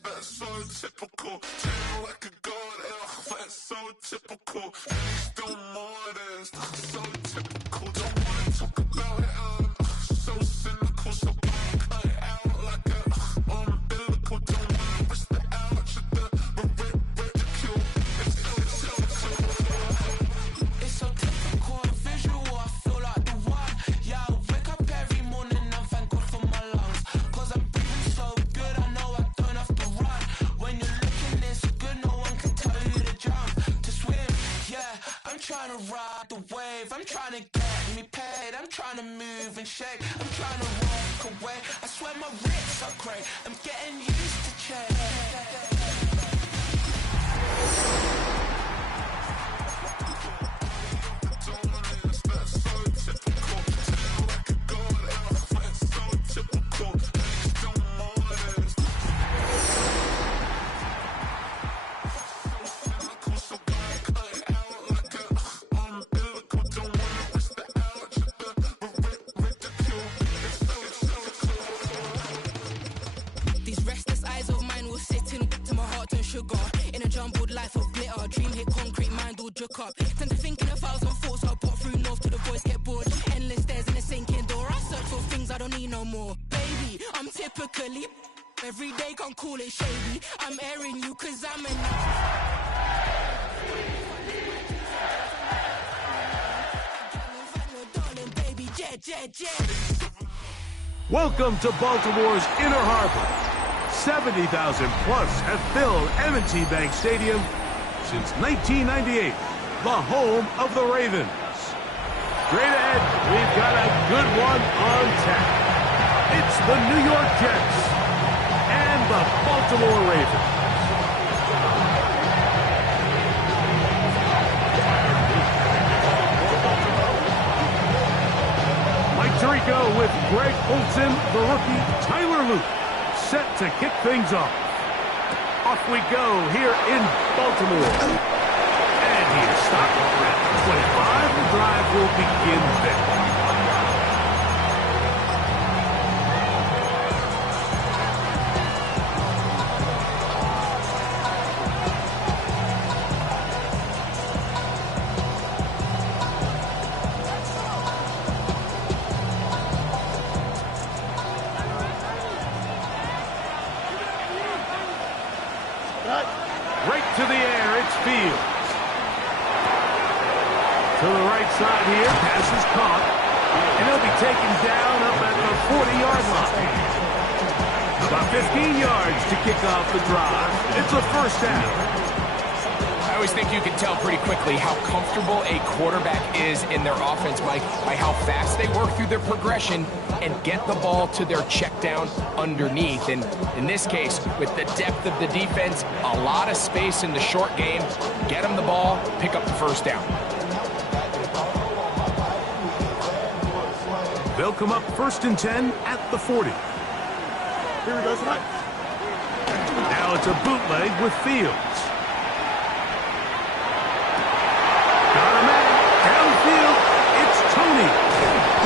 That's so typical. Tell like a god, that's so typical. Still more than so typical. Don't wanna talk about it, so cynical. So cut it out like a umbilical. Don't wanna risk the ouch of the ridicule. It's so typical and visual. I feel like the one. Yeah, I wake up every morning and thank God for my lungs. Cause I'm breathing so good, I know I don't have to run. When you're looking this good, no one can tell you to jump, to swim. Yeah, I'm trying to ride the wave. I'm trying to get me paid. I'm trying to move and shake. I'm trying to walk away. I swear my wrists are great. I'm getting used to change. These restless eyes of mine will sit in to my heart and sugar. In a jumbled life of glitter, dream hit concrete, mind all jook up. Tend to think in 1,000 thoughts, I'll pop through north till the boys get bored. Endless stairs in a sinking door, I search for things I don't need no more. Baby, I'm typically every day, can't call it shady. I'm airing you cause I'm an darling, baby, jet. Welcome to Baltimore's Inner Harbor. 70,000 plus have filled M&T Bank Stadium since 1998, the home of the Ravens. Straight ahead, we've got a good one on tap. It's the New York Jets and the Baltimore Ravens. Mike Tirico with Greg Olsen, the rookie Tyler Luke, set to kick things off. Off we go here in Baltimore. And he is stopped at 25. The drive will begin there. Right to the air, it's Fields. To the right side here, pass is caught. And he'll be taken down up at the 40-yard line. About 15 yards to kick off the drive. It's a first down. I always think you can tell pretty quickly how comfortable a quarterback is in their offense, Mike, by how fast they work through their progression and get the ball to their check down underneath. And in this case, with the depth of the defense, a lot of space in the short game, get them the ball, pick up the first down. They'll come up 1st and 10 at the 40. Here we go tonight. Now it's a bootleg with Fields. Got a man downfield. It's Tony.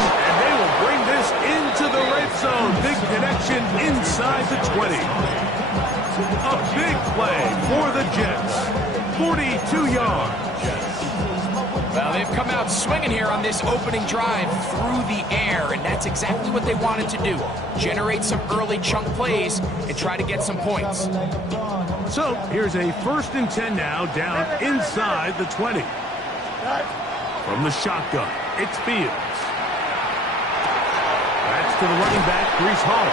And they will bring this into the red zone. Big connection inside the 20. A big play for the Jets. 42 yards. Well, they've come out swinging here on this opening drive through the air, and that's exactly what they wanted to do. Generate some early chunk plays and try to get some points. So here's a 1st and 10 now, down inside the 20. From the shotgun, it's Fields. That's to the running back, Breece Hall.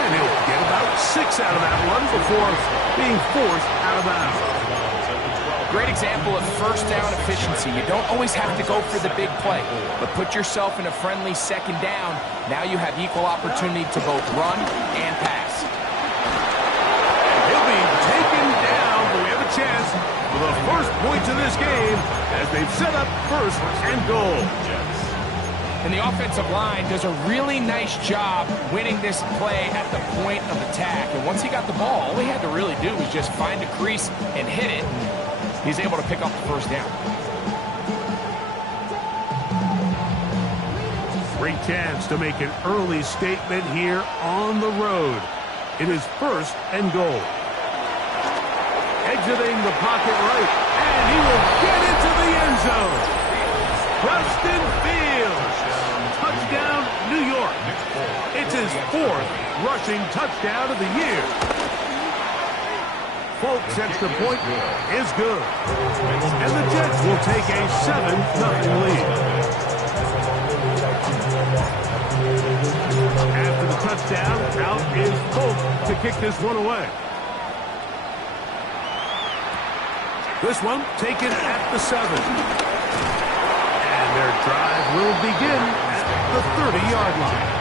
And he'll get about 6 out of that one before being forced out of bounds. Great example of first down efficiency. You don't always have to go for the big play, but put yourself in a friendly second down. Now you have equal opportunity to both run and pass. He'll be taken down, but we have a chance for the first points of this game as they've set up 1st and goal. And the offensive line does a really nice job winning this play at the point of attack. And once he got the ball, all he had to really do was just find a crease and hit it. He's able to pick up the first down. Great chance to make an early statement here on the road. It is 1st and goal. Exiting the pocket right, and he will get into the end zone. Justin Fields. Touchdown, New York. It's his 4th rushing touchdown of the year. Folks' extra point is good. And the Jets will take a 7-0 lead. After the touchdown, out is Folk to kick this one away. This one taken at the 7. And their drive will begin at the 30-yard line.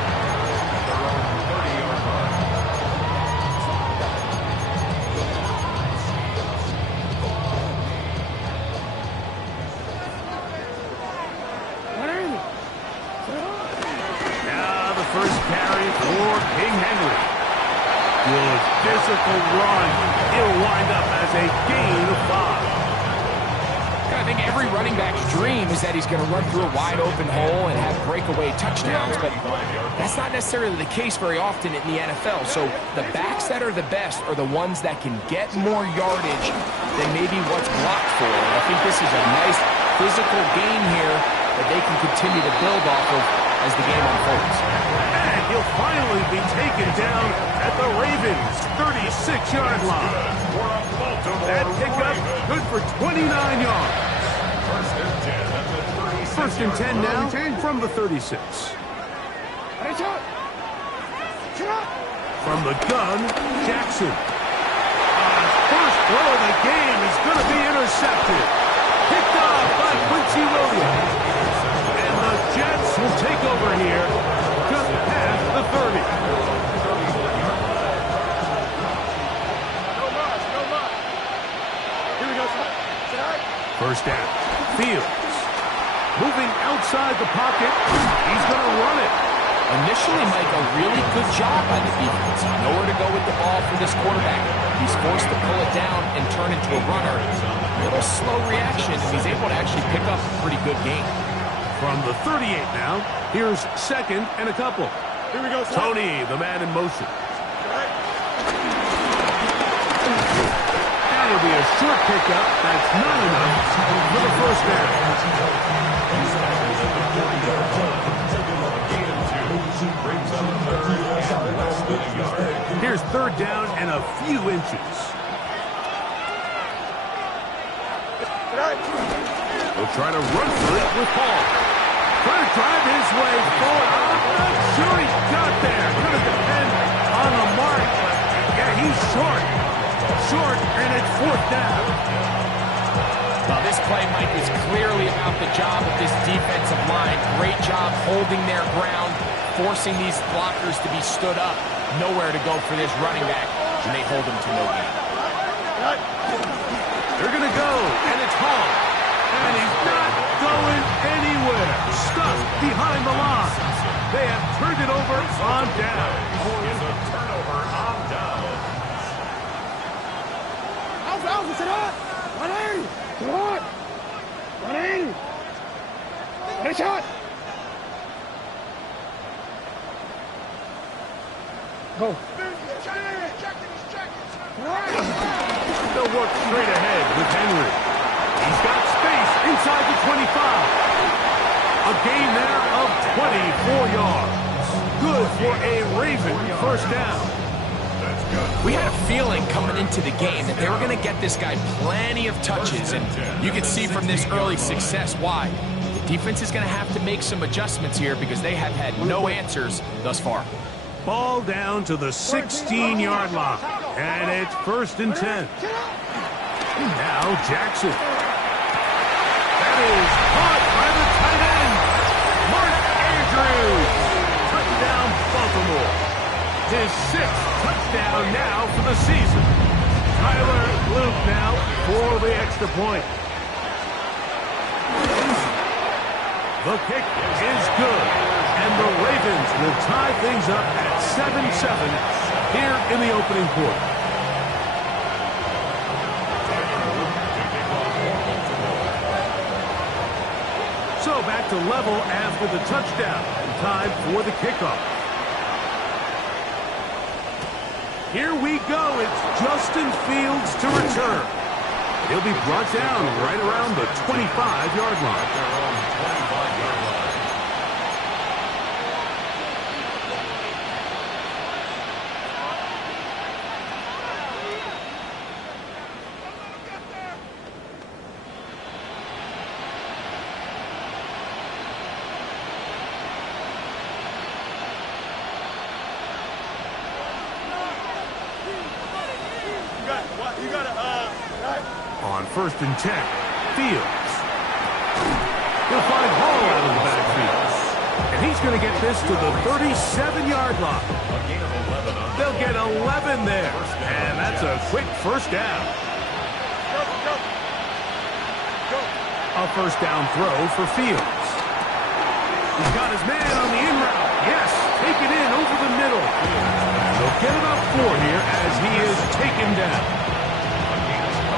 Now the first carry for King Henry. Good physical run. It'll wind up as a gain of 5. I think every running back's dream is that he's going to run through a wide-open hole and have breakaway touchdowns, but that's not necessarily the case very often in the NFL. So the backs that are the best are the ones that can get more yardage than maybe what's blocked for. And I think this is a nice physical gain here that they can continue to build off of as the game unfolds. And he'll finally be taken down at the Ravens' 36-yard line. That pickup good for 29 yards. 1st and 10 now from the 36. From the gun, Jackson. First throw of the game is going to be intercepted. Picked off by Quincy Williams. And the Jets will take over here just past the 30. First down. Fields. Moving outside the pocket. He's going to run it. Initially, Mike, a really good job by the defense. Nowhere to go with the ball for this quarterback. He's forced to pull it down and turn into a runner. A little slow reaction, and he's able to actually pick up a pretty good game. From the 38 now, here's 2nd and a couple. Here we go, Tony, the man in motion. That'll be a short pickup. That's not enough for the first down. Here's 3rd down and a few inches. He'll try to run for it with Paul. Trying to drive his way forward. I'm not sure he got there. Going to depend on the mark. Yeah, he's short. Short, and it's 4th down. Well, this play, Mike, is clearly about the job of this defensive line. Great job holding their ground, forcing these blockers to be stood up. Nowhere to go for this running back, and they hold him to no gain. They're going to go, and it's Hall. And he's not going anywhere. Stuck behind the line. They have turned it over on down. Is a turnover on down. Go. They'll work straight ahead with Henry. He's got space inside the 25. A gain there of 24 yards. Good for a Raven first down. We had a feeling coming into the game that they were going to get this guy plenty of touches, and you can see from this early success why. The defense is going to have to make some adjustments here because they have had no answers thus far. Ball down to the 16-yard line, and it's 1st and 10. Now Jackson. That is caught by the tight end, Mark Andrews. Touchdown, Baltimore. His 6th touchdown now for the season. Tyler Luke now for the extra point. The kick is good, and the Ravens will tie things up at 7-7 here in the opening quarter. So back to level after the touchdown. Time for the kickoff. Here we go. It's Justin Fields to return. He'll be brought down right around the 25-yard line. On 1st and 10, Fields. He'll find Hall out of the backfield. And he's going to get this to the 37-yard line. They'll get 11 there. And that's a quick first down. A first down throw for Fields. He's got his man on the in route. Yes, take it in over the middle. They'll get about 4 here as he is taken down.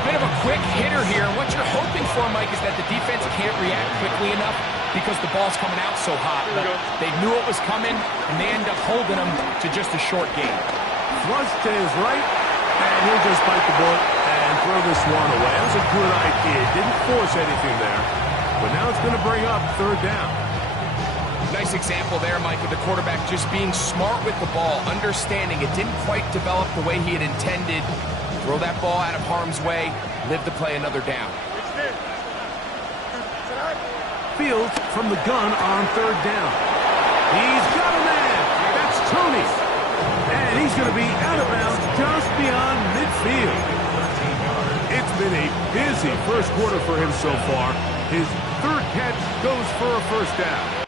Bit of a quick hitter here. What you're hoping for, Mike, is that the defense can't react quickly enough because the ball's coming out so hot. But they knew it was coming, and they end up holding them to just a short gain. Flush to his right, and he'll just bite the bullet and throw this one away. That was a good idea. Didn't force anything there. But now it's going to bring up 3rd down. Nice example there, Mike, of the quarterback just being smart with the ball, understanding it didn't quite develop the way he had intended. Throw that ball out of harm's way, live to play another down. Fields from the gun on 3rd down. He's got a man. That's Tony. And he's going to be out of bounds just beyond midfield. It's been a busy first quarter for him so far. His 3rd catch goes for a first down.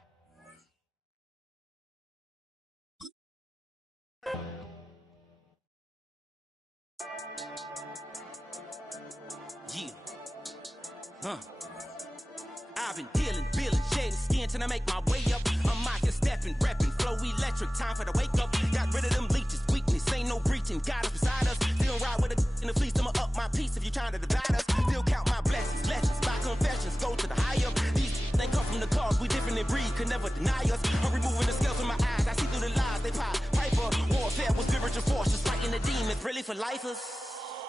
I've been dealing, shedding skin till I make my way up. I'm out here stepping, repping, flow electric, time for the wake up. Got rid of them leeches, weakness, ain't no breaching. God is beside us, still ride with a in the fleece. I'ma up my piece if you trying to divide us. Still count my blessings, lessons, my confessions, go to the high up. These they come from the cause, we different in breed, could never deny us. I'm removing the scales from my eyes, I see through the lies, they pop. Piper, warfare with spiritual forces, fighting the demons, really for lifers.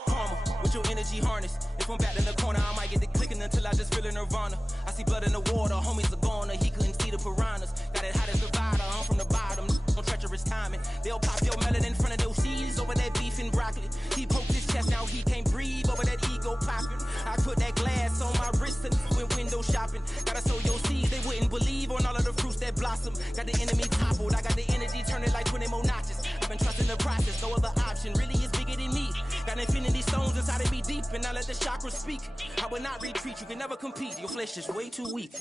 Karma, with your energy harness. If I'm back in the corner, I might get the clicking until I just feel a nirvana. I see blood in the water, homies are gone, he couldn't see the piranhas. Got it hot as divider, I'm from the bottom, no treacherous timing. They'll pop your melon in front of those seeds over that beef and broccoli. He poked his chest, now he can't breathe over that ego popping. I put that glass on my wrist and went window shopping. Gotta sow your seeds, they wouldn't believe on all of the fruits that blossom. Got the enemy toppled, I got the energy turning like 20 more notches. I've been trusting the process, no other option really is bigger than me. Got infinity stones inside of me deep, and I let the chakras speak. I will not retreat, you can never compete, your flesh is way too weak.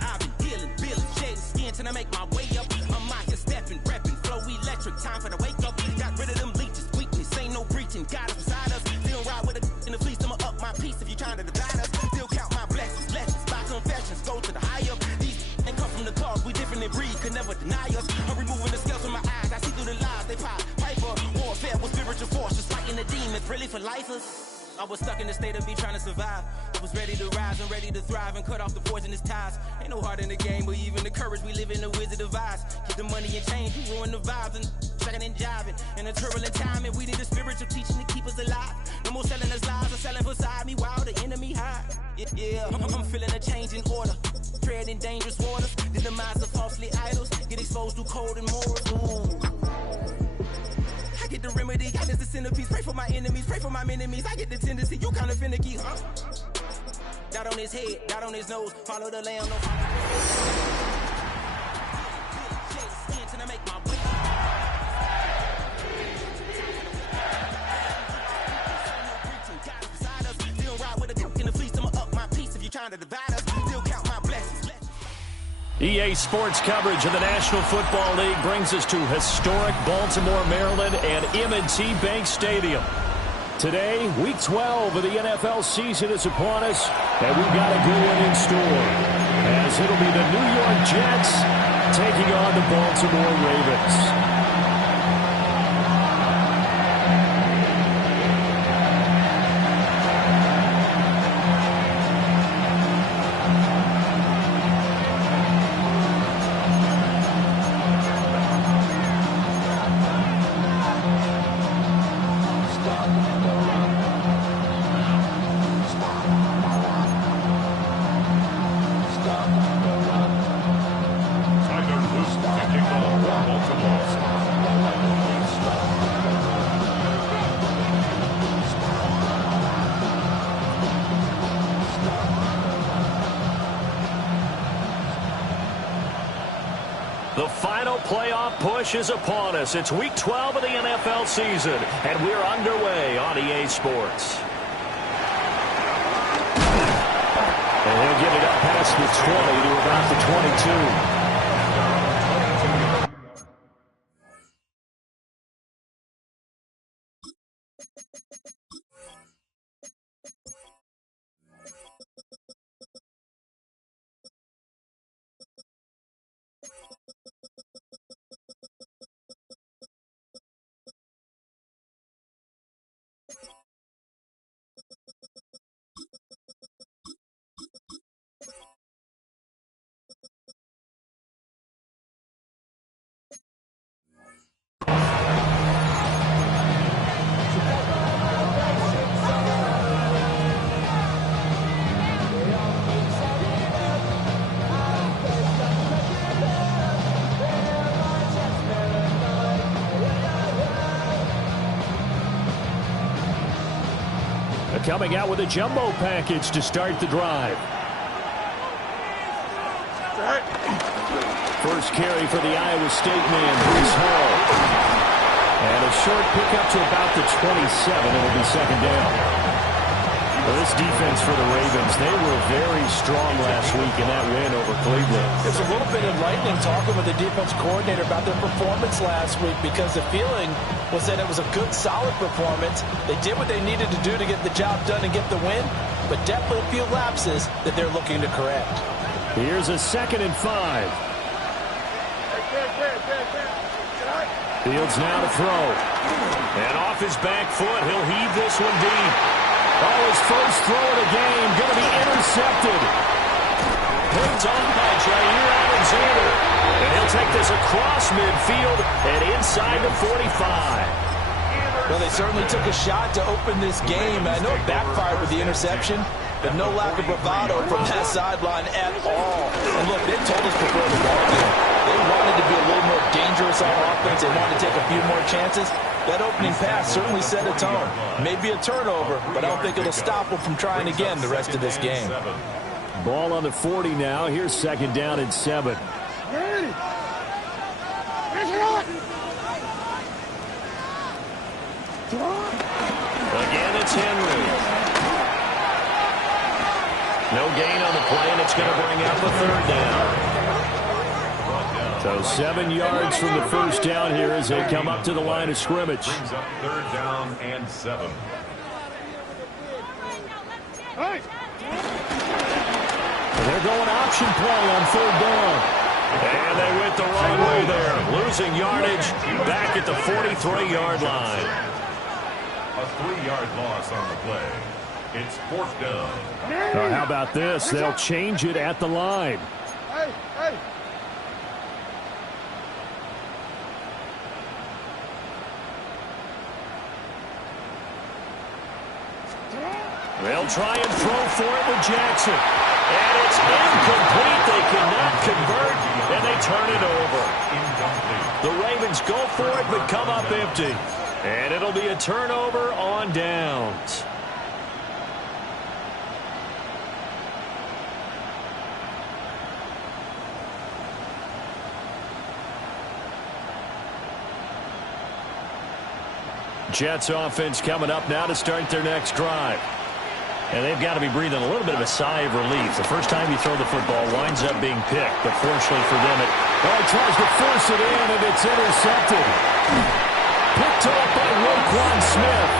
I've been dealing, shedding skin till I make my way up. I'm out here stepping, repping, flow electric, time for the wake up. Got rid of them leeches, weakness, ain't no breaching. God is beside us, still ride with a in the fleece. I'ma up my piece if you trying to divide us. Still count my blessings, lessons, my confessions, go to the high up. These ain't come from the cause, we different in breed, could never deny us. I'm removing the scales from my eyes, I see through the lies, they pop. Piper, warfare with spiritual forces, fighting the demons, really for lifers. I was stuck in the state of me trying to survive. I was ready to rise and ready to thrive and cut off the poisonous ties. Ain't no heart in the game, but even the courage we live in the wizard of eyes. Get the money and change, you ruin the vibes and checking and jiving. In a turbulent time, and we need a spiritual teaching to keep us alive. No more selling us lies or selling beside me while the enemy hide. Yeah, I'm feeling a change in order. Treading dangerous waters. The demise of falsely idols. Get exposed to cold and morals. Ooh. I get the remedy, God is the centerpiece. Pray for my enemies, pray for my enemies. I get the tendency, you kinda finicky, huh? Dot on his head, dot on his nose. Follow the lamb, no skin till I make my way. God is beside us. Still ride with a cook in the fleece. I'ma up my piece if you trying to divide us. Still count my blessings. EA Sports coverage of the National Football League brings us to historic Baltimore, Maryland and M&T Bank Stadium. Today, Week 12 of the NFL season is upon us, and we've got a good one in store, as it'll be the New York Jets taking on the Baltimore Ravens. The final playoff push is upon us. It's week 12 of the NFL season, and we're underway on EA Sports. And he'll get it up past the 20 to about the 22. Coming out with a jumbo package to start the drive. First carry for the Iowa State man, Breece Hall. And a short pickup to about the 27. It'll be second down. Well, this defense for the Ravens, they were very strong last week in that win over Cleveland. It's a little bit enlightening talking with the defense coordinator about their performance last week, because the feeling was that it was a good, solid performance. They did what they needed to do to get the job done and get the win, but definitely a few lapses that they're looking to correct. Here's a 2nd and 5. Fields now to throw. And off his back foot, he'll heave this one deep. Oh, his first throw of the game, going to be intercepted. Picked on by Jair Alexander. And he'll take this across midfield and inside the 45. Well, they certainly took a shot to open this game. I know it backfired with the interception, but no lack of bravado from that sideline at all. And look, they told us before the ball game, they wanted to be a little more dangerous on offense. They wanted to take a few more chances. That opening pass certainly set a tone. Maybe a turnover, but I don't think it'll stop them from trying again the rest of this game. Ball on the 40 now. Here's 2nd down and 7. Again, it's Henry. No gain on the play, and it's going to bring up the 3rd down. So 7 yards from the first down here as they come up to the line of scrimmage. Brings up 3rd down and 7. They're going option play on 3rd down. And they went the wrong way there. Losing yardage back at the 43-yard line. A 3-yard loss on the play. It's 4th down. Now, how about this? They'll change it at the line. They'll try and throw for it with Jackson. And it's incomplete. They cannot convert, and they turn it over. The Ravens go for it, but come up empty. And it'll be a turnover on downs. Jets offense coming up now to start their next drive. And they've got to be breathing a little bit of a sigh of relief. The first time you throw the football winds up being picked, but fortunately for them, he tries to force it in, and it's intercepted. Picked off by Roquan Smith.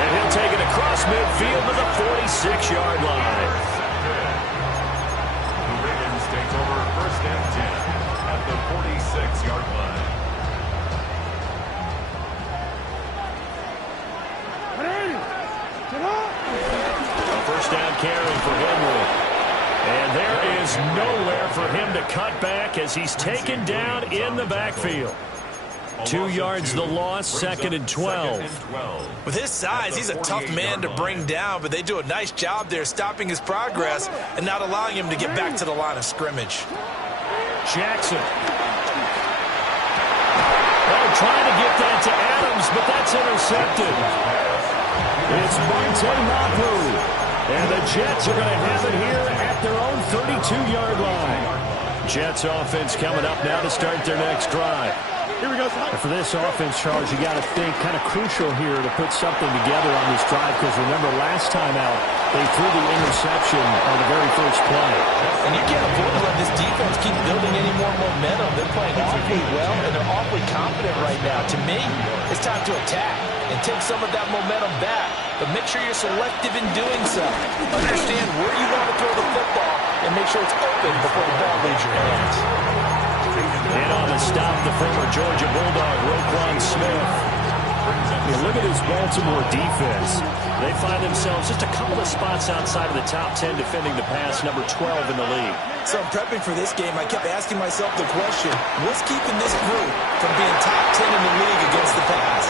And he'll take it across midfield to the 46-yard line. The Ravens takes over 1st and 10 at the 46-yard line. First down carry for Henry. And there is nowhere for him to cut back as he's taken down in the backfield. 2 yards the loss, second and 12. With his size, he's a tough man to bring down, but they do a nice job there stopping his progress and not allowing him to get back to the line of scrimmage. Jackson. Oh, trying to get that to Adams, but that's intercepted. It's Monte Mapu. And the Jets are going to have it here at their own 32-yard line. Jets offense coming up now to start their next drive. Here we go. And for this offense, Charles, you got to think kind of crucial here to put something together on this drive, because remember last time out they threw the interception on the very first play. And you can't afford to let this defense keep building any more momentum. They're playing awfully well, and they're awfully confident right now. To me, it's time to attack and take some of that momentum back, but make sure you're selective in doing so. Understand where you want to throw the football and make sure it's open before the ball leaves your hands. And on the stop, the former Georgia Bulldog, Roquan Smith. Look at this Baltimore defense. They find themselves just a couple of spots outside of the top 10 defending the pass, number 12 in the league. So in prepping for this game, I kept asking myself the question, what's keeping this group from being top 10 in the league against the pass?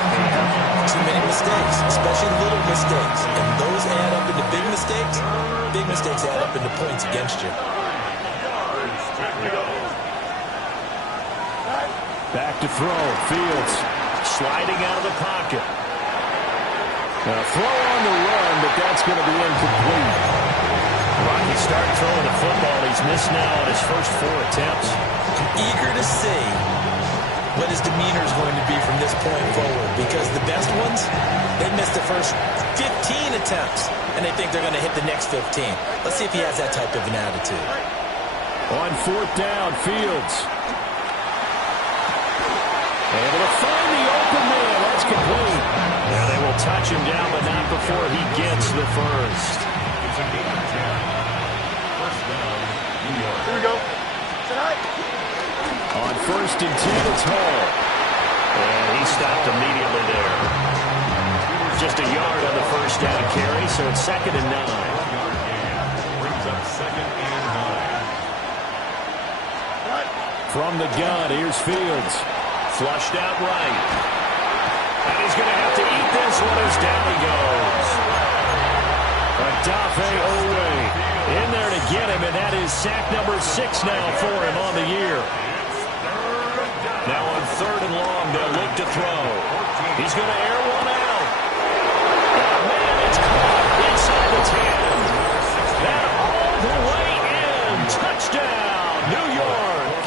Too many mistakes, especially little mistakes. And those add up into big mistakes. Big mistakes add up into points against you. Back to throw. Fields sliding out of the pocket. A throw on the run, but that's going to be incomplete. Rocky start throwing the football. He's missed now on his first 4 attempts. Eager to see what his demeanor is going to be from this point forward, because the best ones, they missed the first 15 attempts, and they think they're going to hit the next 15. Let's see if he has that type of an attitude. On 4th down, Fields. Able to find the open man. That's complete. And they will touch him down, but not before he gets the first. Here we go. On 1st and 10, it's Hall. And he stopped immediately there. Just a yard on the first down carry, so it's 2nd and 9. Brings up 2nd and 9. From the gun, here's Fields. Flushed out right. And he's going to have to eat this one as down he goes. Odafe Oweh in there to get him, and that is sack number 6 now for him on the year. Now on 3rd and long, they'll look to throw. He's going to air one out. Oh, man, it's caught inside the 10. And all the way in. Touchdown, New York.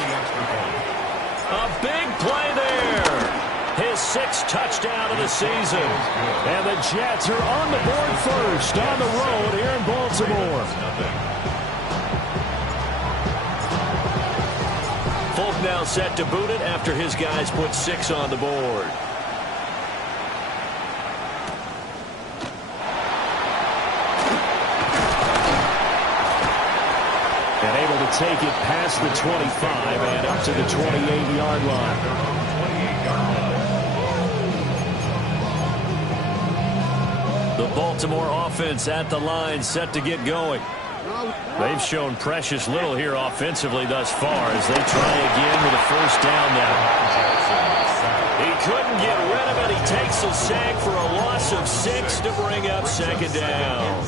A big play there. His 6th touchdown of the season. And the Jets are on the board first on the road here in Baltimore. Folk now set to boot it after his guys put 6 on the board. And able to take it past the 25 and up to the 28-yard line. The Baltimore offense at the line, set to get going. They've shown precious little here offensively thus far as they try again with a first down now. He couldn't get rid of it. He takes a sack for a loss of 6 to bring up 2nd down.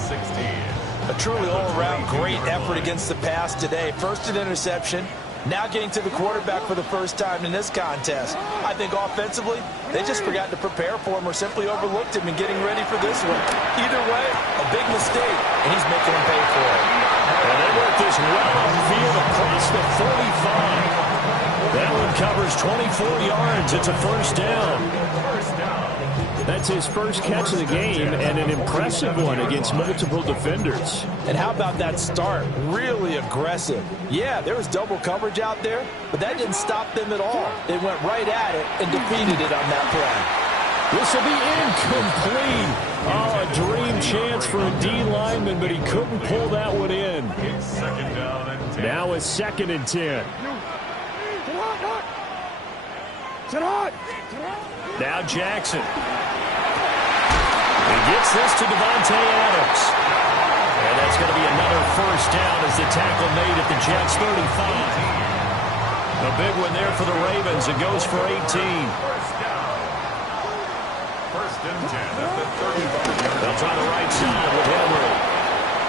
A truly all-around great effort against the pass today. First an interception, now getting to the quarterback for the first time in this contest. I think offensively, they just forgot to prepare for him or simply overlooked him in getting ready for this one. Either way, a big mistake, and he's making him pay for it. And they work this well upfield across the 45. That one covers 24 yards. It's a first down. That's his first catch of the game, and an impressive one against multiple defenders. And how about that start? Really aggressive. Yeah, there was double coverage out there, but that didn't stop them at all. They went right at it and defeated it on that play. This will be incomplete. Oh, a dream chance for a D lineman, but he couldn't pull that one in. Now it's 2nd and 10. Now Jackson. He gets this to Devontae Adams. And that's going to be another first down as the tackle made at the Jets' 35. A big one there for the Ravens. It goes for 18. First down. First and 10 at the 35. They'll try the right side with Henry.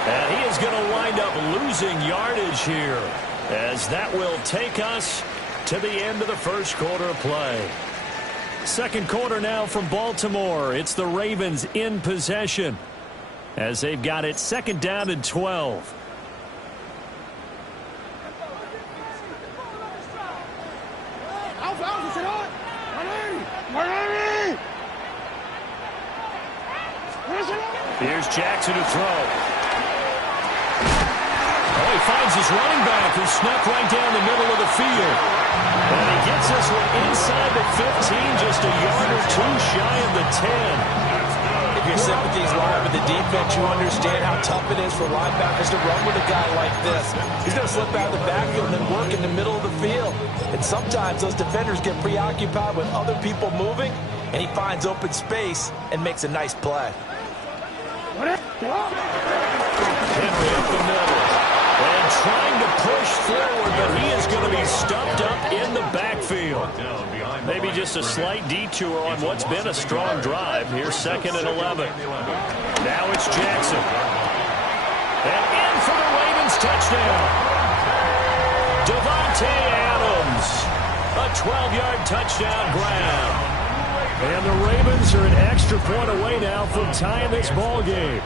And he is going to wind up losing yardage here, as that will take us to the end of the first quarter of play. Second quarter now from Baltimore. It's the Ravens in possession, as they've got it second down and 12. Here's Jackson to throw. Oh, he finds his running back, who snuck right down the middle of the field. And he gets this one inside the 15, just a yard or two shy of the 10. If your sympathies lie with the defense, you understand how tough it is for linebackers to run with a guy like this. He's going to slip out of the backfield and then work in the middle of the field. And sometimes those defenders get preoccupied with other people moving, and he finds open space and makes a nice play. Henry up the middle. And trying to push forward, but he is going to be stumped up in the backfield. Maybe just a slight detour on what's been a strong drive. Here's second and 11. Now it's Jackson. And in for the Ravens touchdown. Davante Adams. A 12-yard touchdown grab. And the Ravens are an extra point away now from tying this ball game.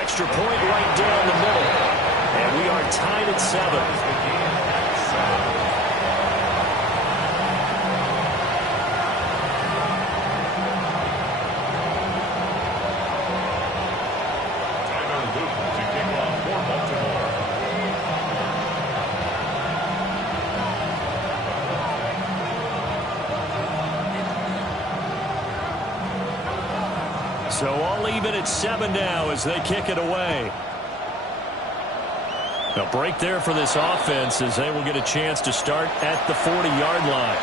Extra point right down the middle. And we are tied at 7. So all even at 7 now as they kick it away. A break there for this offense as they will get a chance to start at the 40-yard line.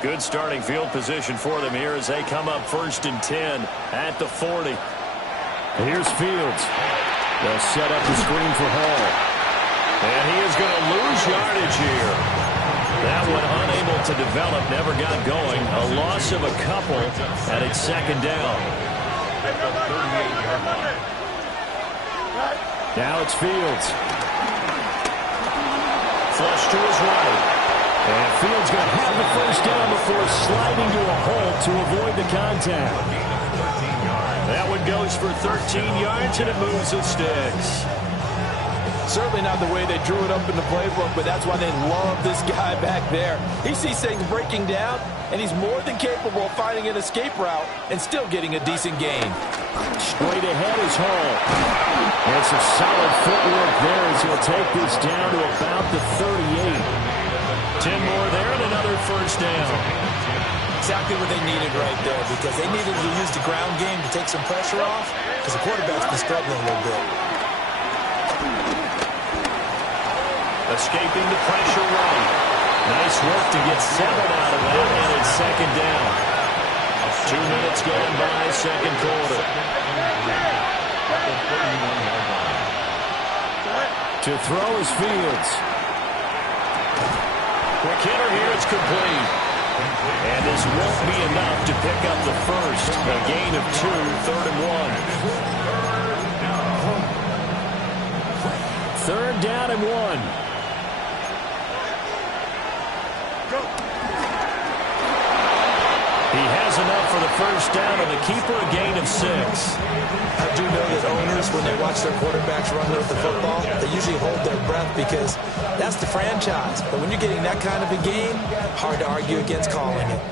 Good starting field position for them here as they come up first and 10 at the 40. And here's Fields. They'll set up the screen for Hall. And he is going to lose yardage here. That one unable to develop, never got going. A loss of a couple, and it's second down. Now it's Fields. Flush to his right. And Fields going to have the first down before sliding to a hole to avoid the contact. That one goes for 13 yards, and it moves the sticks. Certainly not the way they drew it up in the playbook, but that's why they love this guy back there. He sees things breaking down, and he's more than capable of finding an escape route and still getting a decent gain. Straight ahead is Hall. And some solid footwork there as he'll take this down to about the 38. 10 more there and another first down. Exactly what they needed right there, because they needed to use the ground game to take some pressure off, because the quarterback's been struggling a little bit. Escaping the pressure right. Nice work to get 7 out of that, and it's second down. 2 minutes gone by, second quarter. To throw is Fields. Quick hitter here, it's complete. And this won't be enough to pick up the first. A gain of 2, third and 1. Third down and 1. He has enough for the first down, and the keeper a gain of 6. I do know that owners, when they watch their quarterbacks run with the football, they usually hold their breath because that's the franchise. But when you're getting that kind of a game, hard to argue against calling it.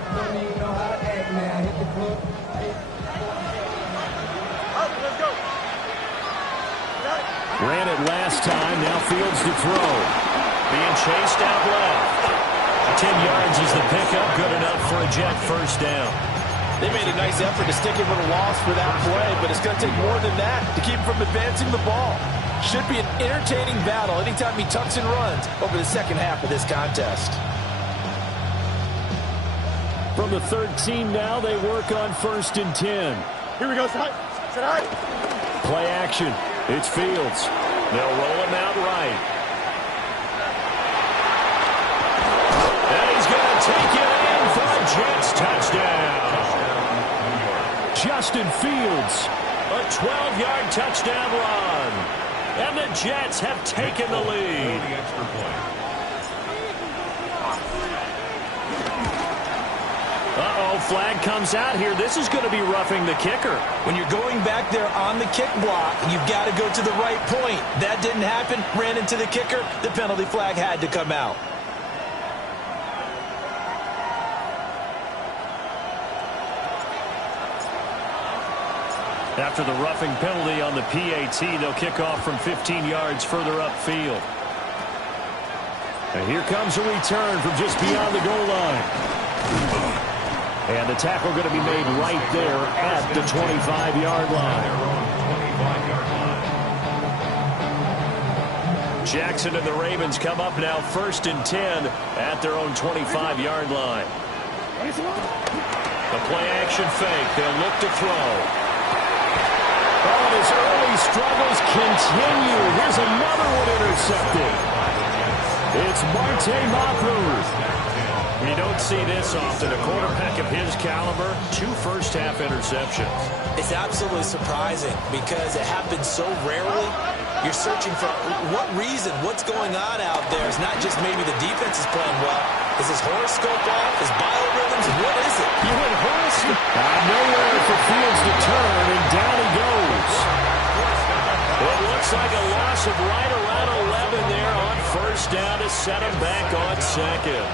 Ran it last time, now Fields to throw. Being chased out left. 10 yards is the pickup, good enough for a Jet first down. They made a nice effort to stick him with a loss for that play, but it's going to take more than that to keep him from advancing the ball. Should be an entertaining battle anytime he tucks and runs over the second half of this contest. From the 13 now, they work on first and 10. Here we go, Ty. Play action. It's Fields. They'll roll him out right. And he's going to take it in for a Jets touchdown. Justin Fields, a 12-yard touchdown run. And the Jets have taken the lead. Uh-oh, flag comes out here. This is going to be roughing the kicker. When you're going back there on the kick block, you've got to go to the right point. That didn't happen. Ran into the kicker. The penalty flag had to come out. After the roughing penalty on the PAT, they'll kick off from 15 yards further upfield. And here comes a return from just beyond the goal line. And the tackle going to be made right there at the 25-yard line. Jackson and the Ravens come up now 1st and 10 at their own 25-yard line. The play action fake. They'll look to throw. Oh, and his early struggles continue. Here's another one intercepted. It's Marte Mapu. You don't see this often. A quarterback of his caliber, 2 first-half interceptions. It's absolutely surprising because it happens so rarely. You're searching for what reason, what's going on out there. It's not just maybe the defense is playing well. Is his horoscope off? His biorhythms? What is it? You went horoscope. Nowhere for Fields to turn, and down he goes. It looks like a loss of right around 11 there on 1st down to set him back on 2nd.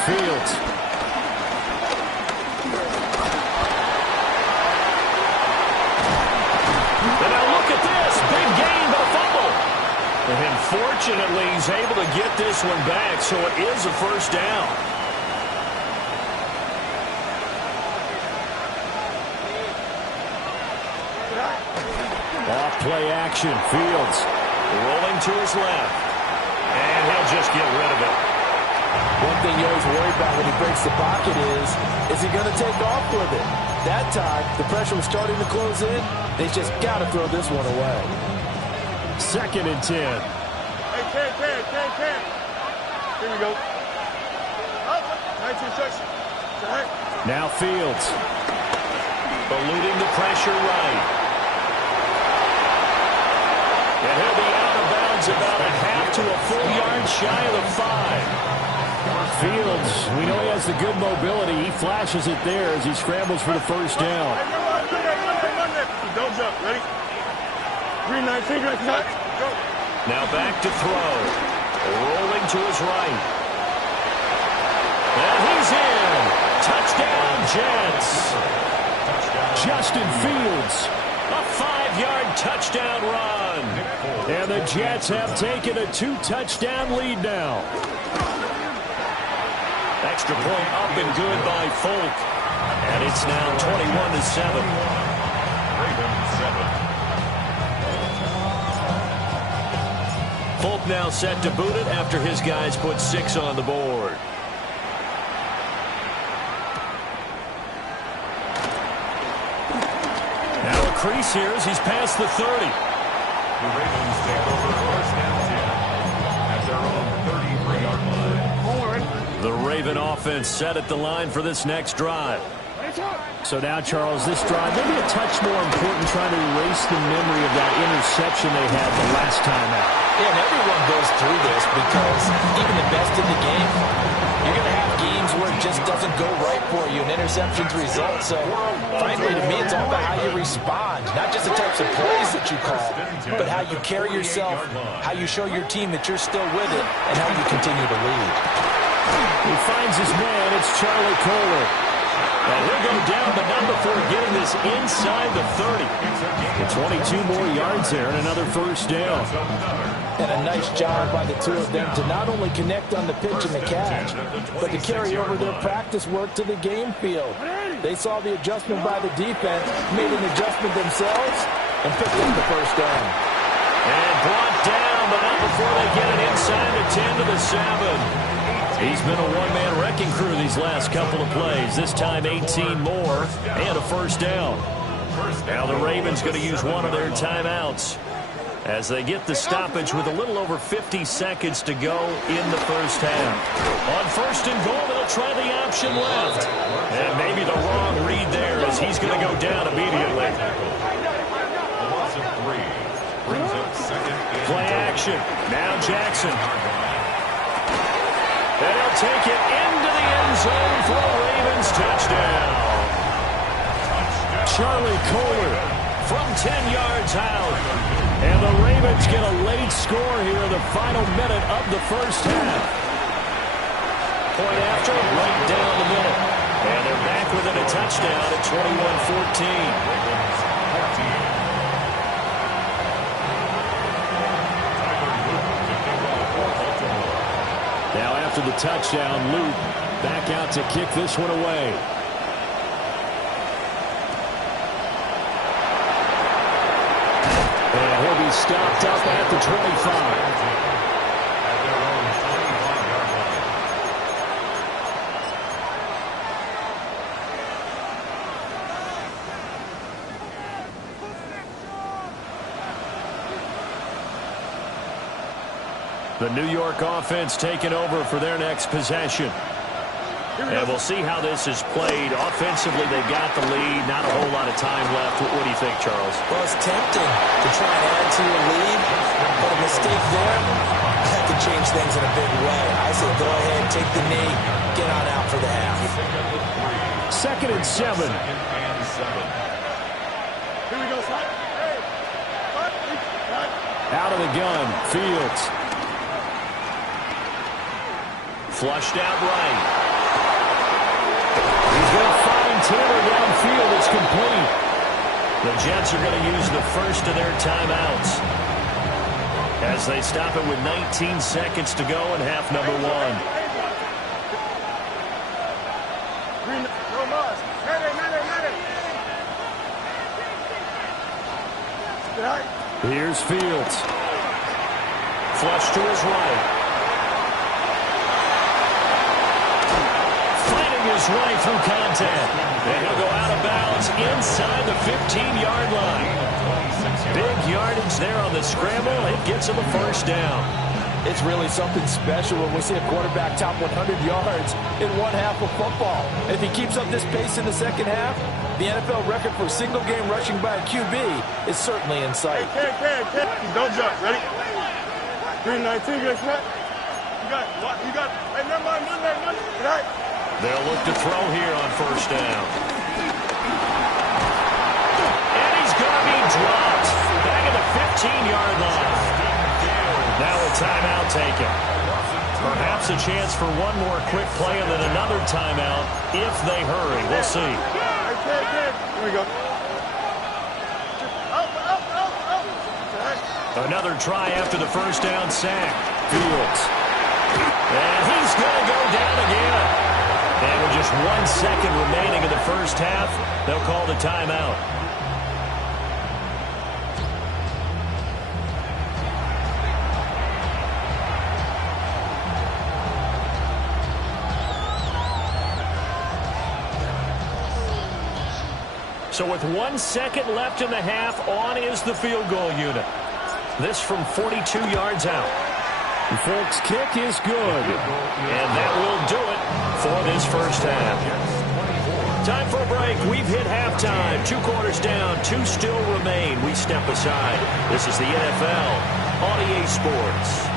Fields. And now look at this. Big gain, but a fumble. And fortunately, he's able to get this one back, so it is a 1st down. Off play action. Fields rolling to his left. And he'll just get rid of it. One thing you always worry about when he breaks the pocket is he going to take off with it? That time, the pressure was starting to close in. They just got to throw this one away. 2nd and 10. Hey, Ken. Here we go. 19 seconds. Now Fields. Eluding the pressure right. And he'll be out of bounds about a half to a full yard shy of the 5. Fields, we know he has the good mobility. He flashes it there as he scrambles for the 1st down. Don't jump. Ready? 3-19. Go. Now back to throw. Rolling to his right. And he's in. Touchdown, Jets. Justin Fields. A 5-yard touchdown run. And the Jets have taken a 2-touchdown lead now. Extra point up and good by Folk. And it's now 21-7. Folk now set to boot it after his guys put 6 on the board. Now a crease here as he's past the 30. The Ravens take over 1st and 10 at their own 33-yard line. The Raven offense set at the line for this next drive. So now, Charles, this drive maybe a touch more important, trying to erase the memory of that interception they had the last time out. Yeah, and everyone goes through this because even the best in the game, you're going to have games where it just doesn't go right for you, and interceptions result. So, frankly, to me, it's all about how you respond, not just the types of plays that you call, but how you carry yourself, how you show your team that you're still with it, and how you continue to lead. He finds his man. It's Charlie Kohler. And he'll go down, but not before getting this inside the 30. And 22 more yards there and another 1st down. And a nice job by the two of them to not only connect on the pitch and the catch, but to carry over their practice work to the game field. They saw the adjustment by the defense, made an adjustment themselves, and picked up the 1st down. And brought down, but not before they get it inside the 10 to the 7. He's been a one-man wrecking crew these last couple of plays. This time 18 more and a first down. Now the Ravens going to use one of their timeouts as they get the stoppage with a little over 50 seconds to go in the first half. On first and goal, they'll try the option left. And maybe the wrong read there as he's going to go down immediately. Play action. Now Jackson. And he'll take it into the end zone for a Ravens touchdown. Charlie Kolar from 10 yards out. And the Ravens get a late score here in the final minute of the first half. Point after, right down the middle. And they're back within a touchdown at 21-14. Now after the touchdown, Luke back out to kick this one away. And he'll be stopped up at the 25. The New York offense taking over for their next possession. And we'll see how this is played. Offensively, they've got the lead. Not a whole lot of time left. What do you think, Charles? Well, it's tempting to try and add to your lead, but a mistake there, that could change things in a big way. I say go ahead, take the knee, get on out for the half. 2nd and 7. Here we go, son. Hey. Out of the gun, Fields. Flushed out right. He's going to find Taylor downfield. It's complete. The Jets are going to use the first of their timeouts as they stop it with 19 seconds to go in half number 1. Here's Fields. Flush to his right. His way through contact. And he'll go out of bounds inside the 15-yard line. Big yardage there on the scramble. It gets him a first down. It's really something special when we see a quarterback top 100 yards in one half of football. If he keeps up this pace in the second half, the NFL record for single-game rushing by a QB is certainly in sight. Hey, don't jump. Ready? 319, you got You got hey, never mind, Monday. Right? They'll look to throw here on first down. And he's going to be dropped back at the 15-yard line. Now a timeout taken. Perhaps a chance for one more quick play and then another timeout if they hurry. We'll see. Here we go. Another try after the first down sack. Fields. And he's going to go down again. And with just 1 second remaining in the first half, they'll call the timeout. So with 1 second left in the half, on is the field goal unit. This from 42 yards out. The Folks kick is good. And that will do it for this first half. Time for a break. We've hit halftime. 2 quarters down. 2 still remain. We step aside. This is the NFL on EA Sports.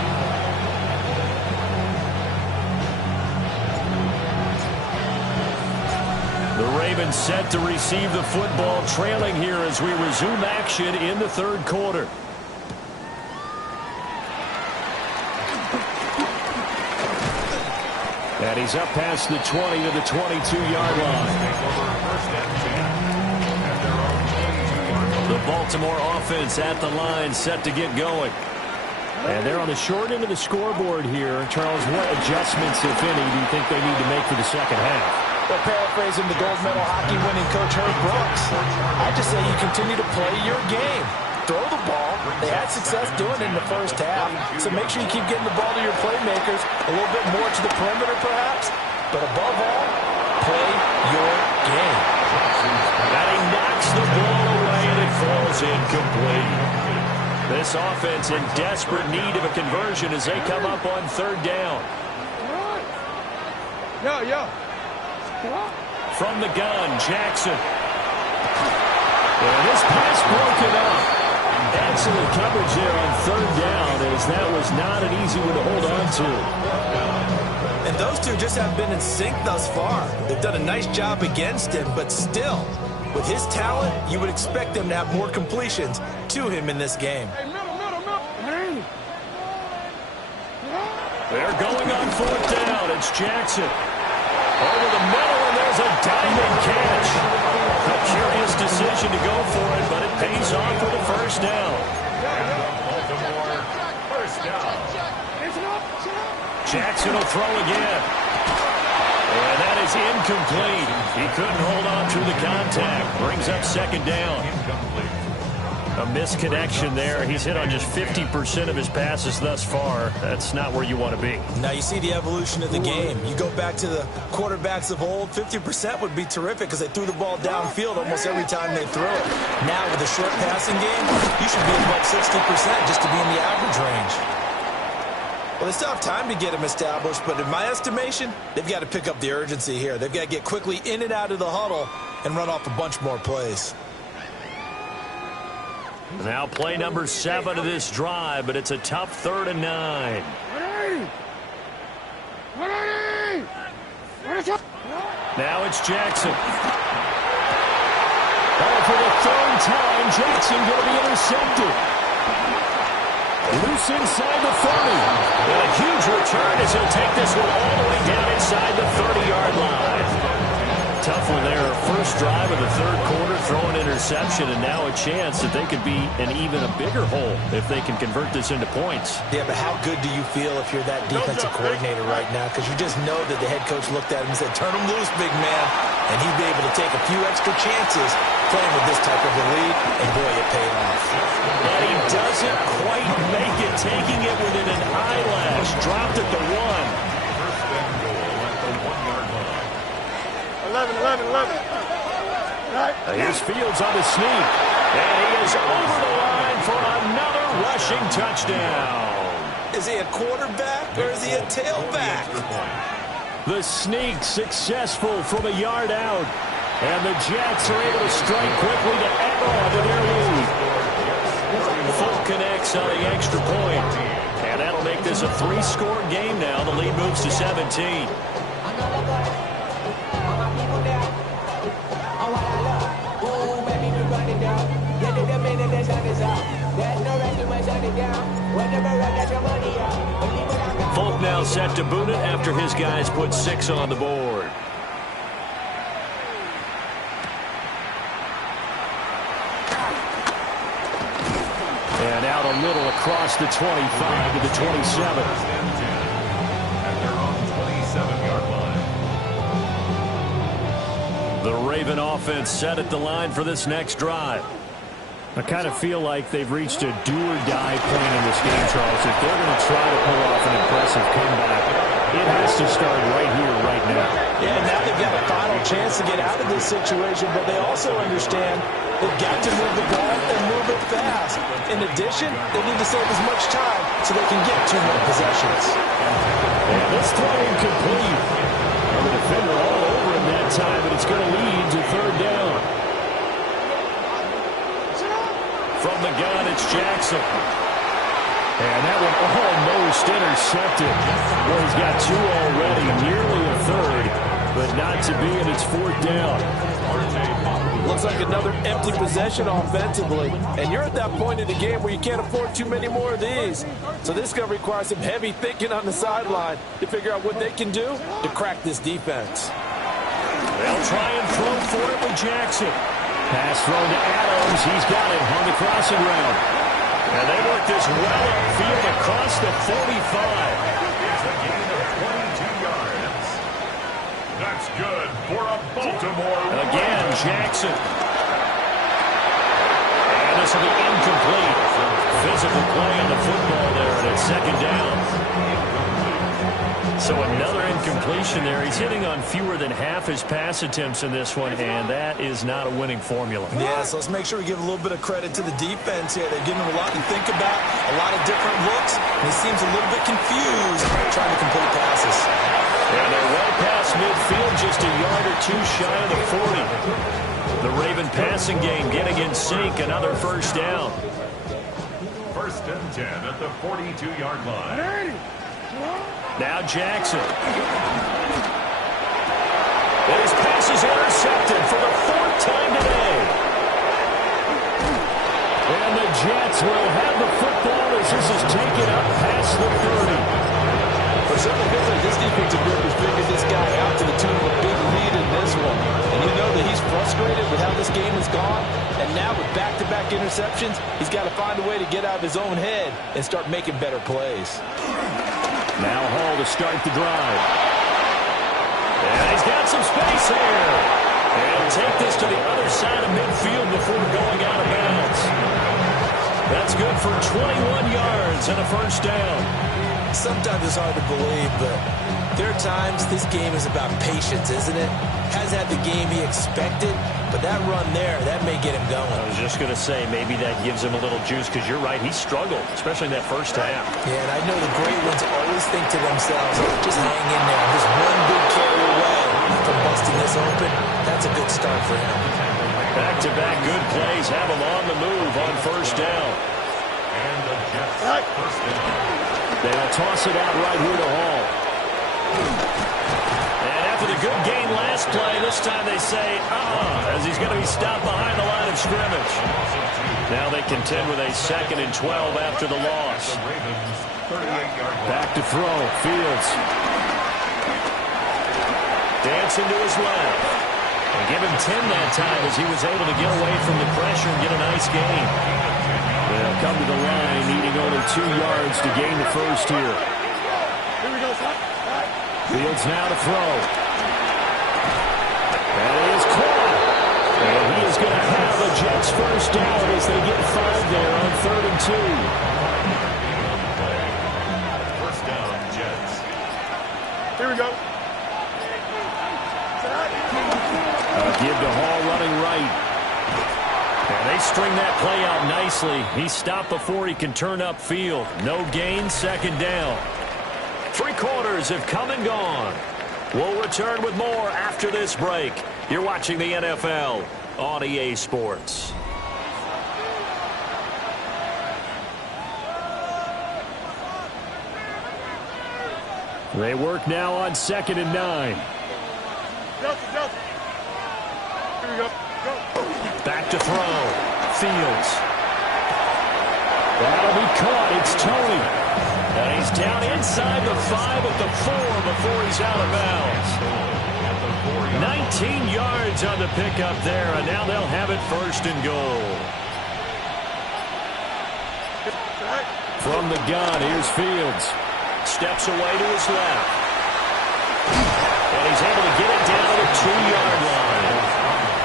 The Ravens set to receive the football, trailing here as we resume action in the third quarter. And he's up past the 20 to the 22-yard line. The Baltimore offense at the line, set to get going. And they're on the short end of the scoreboard here. Charles, what adjustments, if any, do you think they need to make for the second half? Well, paraphrasing the gold medal hockey winning coach Herb Brooks, I just say you continue to play your game. Throw the ball They had success doing it in the first half, so make sure you keep getting the ball to your playmakers, a little bit more to the perimeter perhaps, but above all, play your game. And he knocks the ball away, and it falls incomplete. This offense in desperate need of a conversion as they come up on third down. From the gun, Jackson. And this pass broken up. Excellent coverage there on third down, as that was not an easy one to hold on to. And those two just have been in sync thus far. They've done a nice job against him, but still, with his talent, you would expect them to have more completions to him in this game. They're going on fourth down. It's Jackson. Over the middle, and there's a diving catch. A curious decision to go for it, but it pays off with a first down. Baltimore, first down. Jackson will throw again. And that is incomplete. He couldn't hold on through the contact. Brings up second down. A misconnection there. He's hit on just 50% of his passes thus far. That's not where you want to be. Now you see the evolution of the game. You go back to the quarterbacks of old, 50% would be terrific because they threw the ball downfield almost every time they threw it. Now with a short passing game, you should be above 60% just to be in the average range. Well, they still have time to get him established, but in my estimation, they've got to pick up the urgency here. They've got to get quickly in and out of the huddle and run off a bunch more plays. Now play number 7 of this drive, but it's a tough 3rd and 9. Now it's Jackson. Oh, for the 3rd time, Jackson going to be intercepted. Loose inside the 30. And a huge return as he'll take this one all the way down inside the 30-yard line. Tough one there. First drive of the 3rd quarter, throwing interception, and now a chance that they could be in even a bigger hole if they can convert this into points. Yeah, but how good do you feel if you're that defensive coordinator right now? Because you just know that the head coach looked at him and said, turn him loose, big man. And he'd be able to take a few extra chances playing with this type of a lead, and boy, it paid off. And he doesn't quite make it, taking it within an eyelash. Dropped at the 1. First and goal at the 1-yard line. 11. Here's Fields on the sneak. And he is over the line for another rushing touchdown. Is he a quarterback or is he a tailback? The sneak successful from a yard out. And the Jets are able to strike quickly to add on to their lead. Folk connects on the extra point. And that'll make this a 3-score game now. The lead moves to 17. Folk now set to boot it after his guys put 6 on the board. And out a little across the 25 to the 27. And they're on 27-yard line. The Raven offense set at the line for this next drive. I kind of feel like they've reached a do-or-die point in this game, Charles. If they're going to try to pull off an impressive comeback, it has to start right here, right now. Yeah, now they've got a final chance to get out of this situation, but they also understand they've got to move the ball and move it fast. In addition, they need to save as much time so they can get 2 more possessions. And this throw incomplete. And the defender all over him that time, but it's going to lead to 3rd down. From the gun, it's Jackson. And that one almost intercepted. Well, he's got 2 already, nearly a 3rd, but not to be, and it's 4th down. Looks like another empty possession offensively. And you're at that point in the game where you can't afford too many more of these. So this is going to require some heavy thinking on the sideline to figure out what they can do to crack this defense. They'll try and throw for it with Jackson. Pass thrown to Adams. He's got it on the crossing route. And they work this well upfield across the 45. It's a gain of 22 yards. That's good for a Baltimore. Again, Jackson. And this will be incomplete. physical play on the football there, and it's second down. So another incompletion there. He's hitting on fewer than half his pass attempts in this one, and that is not a winning formula. Yeah, so let's make sure we give a little bit of credit to the defense here. They're giving him a lot to think about, a lot of different looks, and he seems a little bit confused trying to complete passes. And they're well past midfield, just a yard or two shy of the 40. The Raven passing game getting in sync, another first down. First and 10 at the 42-yard line. Now Jackson. And his pass is intercepted for the fourth time today. And the Jets will have the football as this is taken up past the 30. For several hits, this defensive group has figured this guy out to the tune of a big lead in this one. And you know that he's frustrated with how this game has gone. And now with back-to-back interceptions, he's got to find a way to get out of his own head and start making better plays. Now Hall to start the drive. And he's got some space here. And take this to the other side of midfield before going out of bounds. That's good for 21 yards and a first down. Sometimes it's hard to believe, but there are times this game is about patience, isn't it? Hasn't had the game he expected, but that run there, that may get him going. I was just going to say, maybe that gives him a little juice, because you're right, he struggled, especially in that first half. Yeah, and I know the great ones always think to themselves, just hang in there. Just one big carry away from busting this open. That's a good start for him. Back-to-back good plays have him on the move on first down. And the Jets first down. They'll toss it out right here to Hall. And after the good gain last play, this time they say, as he's going to be stopped behind the line of scrimmage. Now they contend with a 2nd and 12 after the loss. Back to throw, Fields. Dancing to his left. And give him 10 that time as he was able to get away from the pressure and get a nice gain. They'll come to the line, needing only 2 yards to gain the first here. Here we go, son. Fields now to throw. And he is caught. And he is going to have a Jets first down as they get 5 there on 3rd and 2. First down, Jets. Here we go. Give to Hall running right. And they string that play out nicely. He stopped before he can turn upfield. No gain, 2nd down. 3 quarters have come and gone. We'll return with more after this break. You're watching the NFL on EA Sports. They work now on 2nd and 9. Here we go. Back to throw. Fields. That'll be caught. It's Tony. And he's down inside the 5 at the 4 before he's out of bounds. 19 yards on the pickup there, and now they'll have it 1st and goal. From the gun, here's Fields. Steps away to his left. And he's able to get it down to the 2-yard line.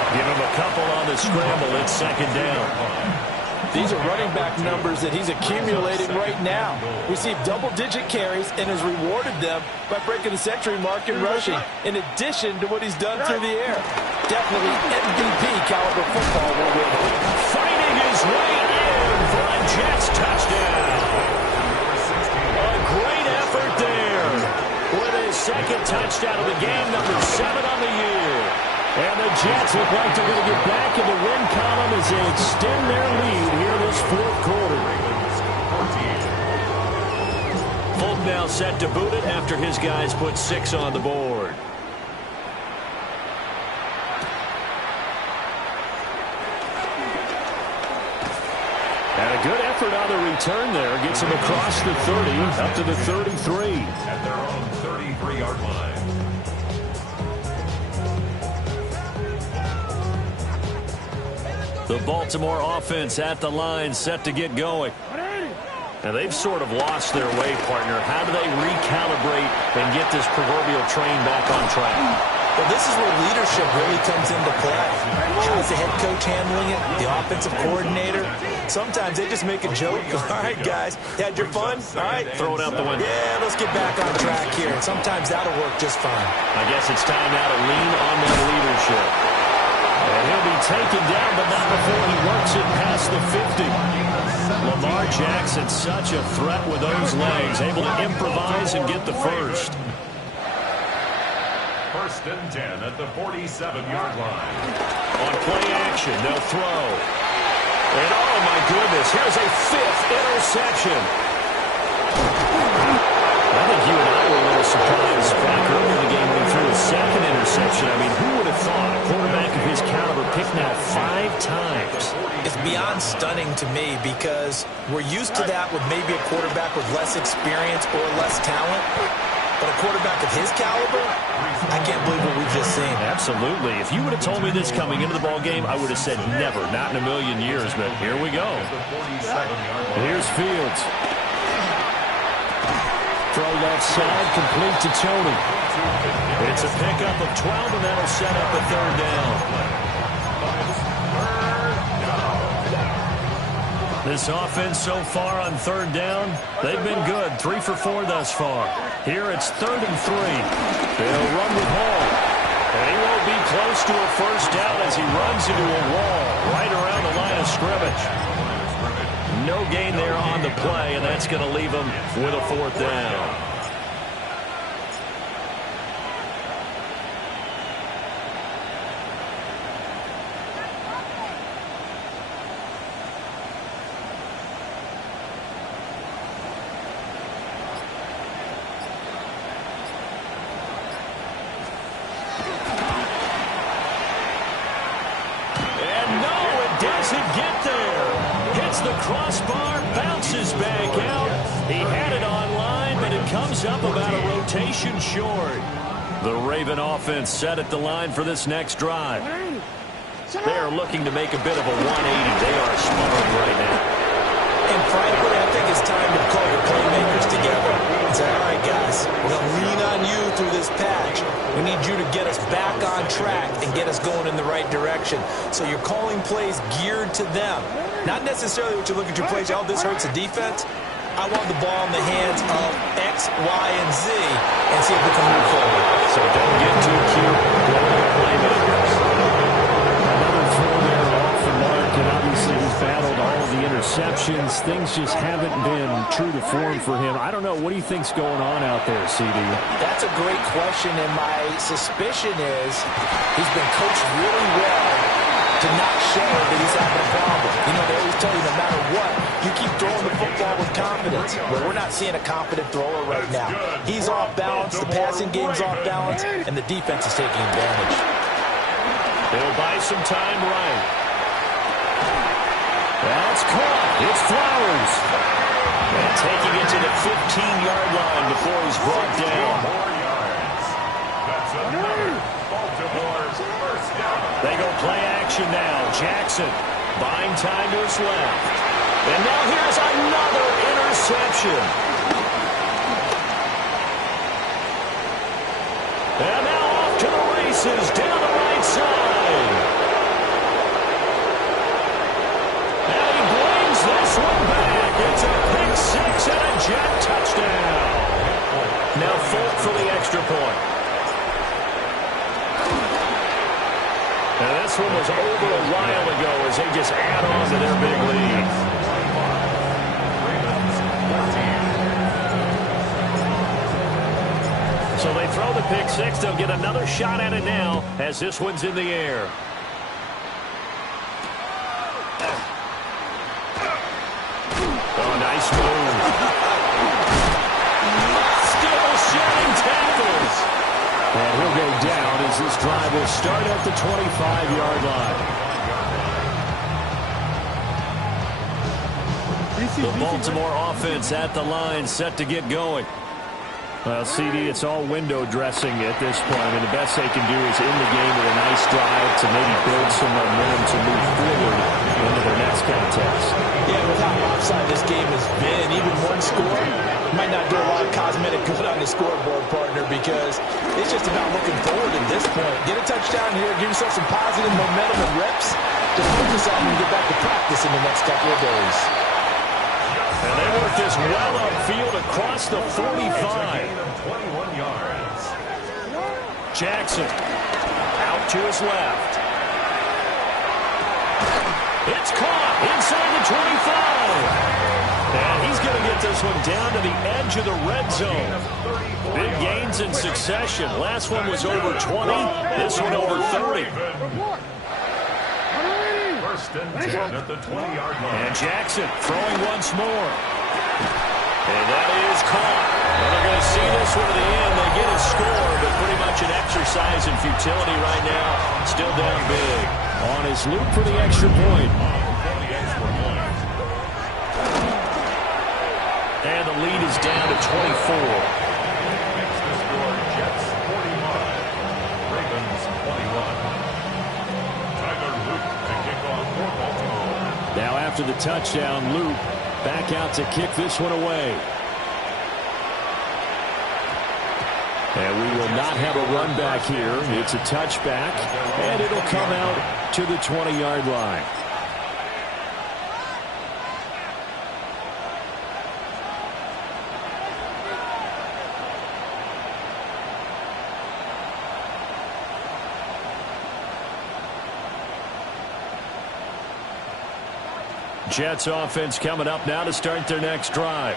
Give him a couple on the scramble. It's 2nd down. These are running back numbers that he's accumulating right now. Received double-digit carries and has rewarded them by breaking the century mark in rushing, in addition to what he's done through the air. Definitely MVP caliber football will win. Fighting his way in for a Jets touchdown. A great effort there with his 2nd touchdown of the game, number 7 on the year. And the Jets look like they're going to get back in the win column as they extend their lead here this 4th quarter. Fulton now set to boot it after his guys put 6 on the board. And a good effort on the return there. Gets him across the 30, up to the 33. At their own 33-yard line. The Baltimore offense at the line, set to get going. And they've sort of lost their way, partner. How do they recalibrate and get this proverbial train back on track? Well, this is where leadership really comes into play. How's the head coach handling it? The offensive coordinator? Sometimes they just make a joke. All right, guys, had your fun? All right. Throw it out the window. Yeah, let's get back on track here. And sometimes that'll work just fine. I guess it's time now to lean on that leadership. And he'll be taken down, but not before he works it past the 50. Lamar Jackson, such a threat with those legs, able to improvise and get the first. 1st and 10 at the 47-yard line. On play action, they'll throw. And oh my goodness, here's a 5th interception. I think you and I were a little surprised back earlier in the game when he threw his 2nd interception. I mean, who would have thought a quarterback of his caliber picked now 5 times? It's beyond stunning to me because we're used to that with maybe a quarterback with less experience or less talent. But a quarterback of his caliber, I can't believe what we've just seen. Absolutely. If you would have told me this coming into the ball game, I would have said never, not in a million years. But here we go. Here's Fields. Throw left side, complete to Tony. It's a pickup of 12, and that'll set up a 3rd down. This offense so far on 3rd down, they've been good. 3 for 4 thus far. Here it's 3rd and 3. They'll run with Hall. And he won't be close to a 1st down as he runs into a wall right around the line of scrimmage. No gain there on the play, and that's going to leave him with a 4th down. The crossbar bounces back out. He had it online, but it comes up about a rotation short. The Raven offense set at the line for this next drive. They are looking to make a bit of a 180. They are sputtering right now. And frankly, I think it's time to call your playmakers together and say, all right, guys, we're going to lean on you through this patch. We need you to get us back on track and get us going in the right direction. So you're calling plays geared to them. Not necessarily what you look at your plays, oh, this hurts the defense. I want the ball in the hands of X, Y, and Z and see if we can move forward. So don't get too cute. Go to the playmakers. Another throw there off the mark, and obviously he's battled all of the interceptions. Things just haven't been true to form for him. I don't know. What do you think's going on out there, CD? That's a great question, and my suspicion is he's been coached really well to not show that he's having a problem. You know, they always tell you no matter what, you keep throwing the football with confidence. Well, we're not seeing a confident thrower right now. He's off balance, the passing game's off balance, and the defense is taking advantage. They'll buy some time right. That's caught. It's Flowers. And taking it to the 15-yard line before he's brought down. That's another Baltimore's 1st down. They go play action now. Jackson buying time to his left. And now here's another interception. And now off to the races down the right side. And he brings this one back. It's a pick 6 and a jet touchdown. Now Folk for the extra point. And this one was over a while ago as they just add on to their big lead. So they throw the pick 6. They'll get another shot at it now as this one's in the air. Oh, nice move. Still shedding tackles. And he'll go down as this drive will start at the 25-yard line. The Baltimore offense at the line, set to get going. Well, CD, it's all window dressing at this point. I mean, the best they can do is in the game with a nice drive to maybe build some momentum to move forward into their next contest. Yeah, with how offside this game has been, even one score might not do a lot of cosmetic good on the scoreboard, partner, because it's just about looking forward at this point. Get a touchdown here, give yourself some positive momentum and reps, to focus on and get back to practice in the next couple of days. And they work this well upfield across the 45. 21 yards. Jackson out to his left. It's caught inside the 25. And he's going to get this one down to the edge of the red zone. Big gains in succession. Last one was over 20. This one over 30. First and 10 at the 20-yard line. And Jackson throwing once more. And that is caught. Well, they're going to see this one to the end. They get a score, but pretty much an exercise in futility right now. Still down big. On his loop for the extra point. And the lead is down to 24. Makes the score Jets 41, Ravens 21. Tyler Luke to kick off for Baltimore. Now after the touchdown, Luke back out to kick this one away. And we will not have a run back here. It's a touchback, and it'll come out to the 20-yard line. Jets offense coming up now to start their next drive.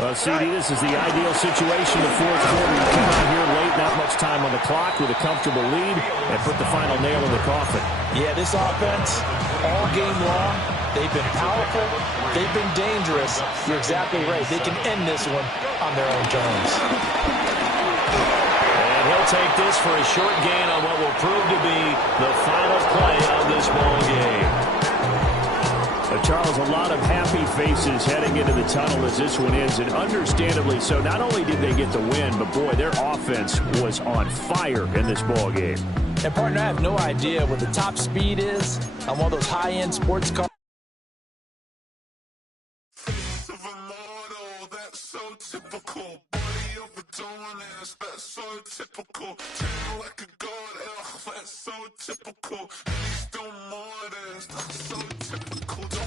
Well, CD, this is the ideal situation. The fourth quarter, you come out here late, not much time on the clock with a comfortable lead, and put the final nail in the coffin. Yeah, this offense, all game long, they've been powerful, they've been dangerous. You're exactly right. They can end this one on their own terms. And he'll take this for a short gain on what will prove to be the final play of this ball game. Charles, a lot of happy faces heading into the tunnel as this one ends, and understandably so. Not only did they get the win, but boy, their offense was on fire in this ball game. And partner, I have no idea what the top speed is on one of those high-end sports cars. Typical body of a donut, that's so typical. Turn like a god, that's so typical. Please don't more, that's so typical.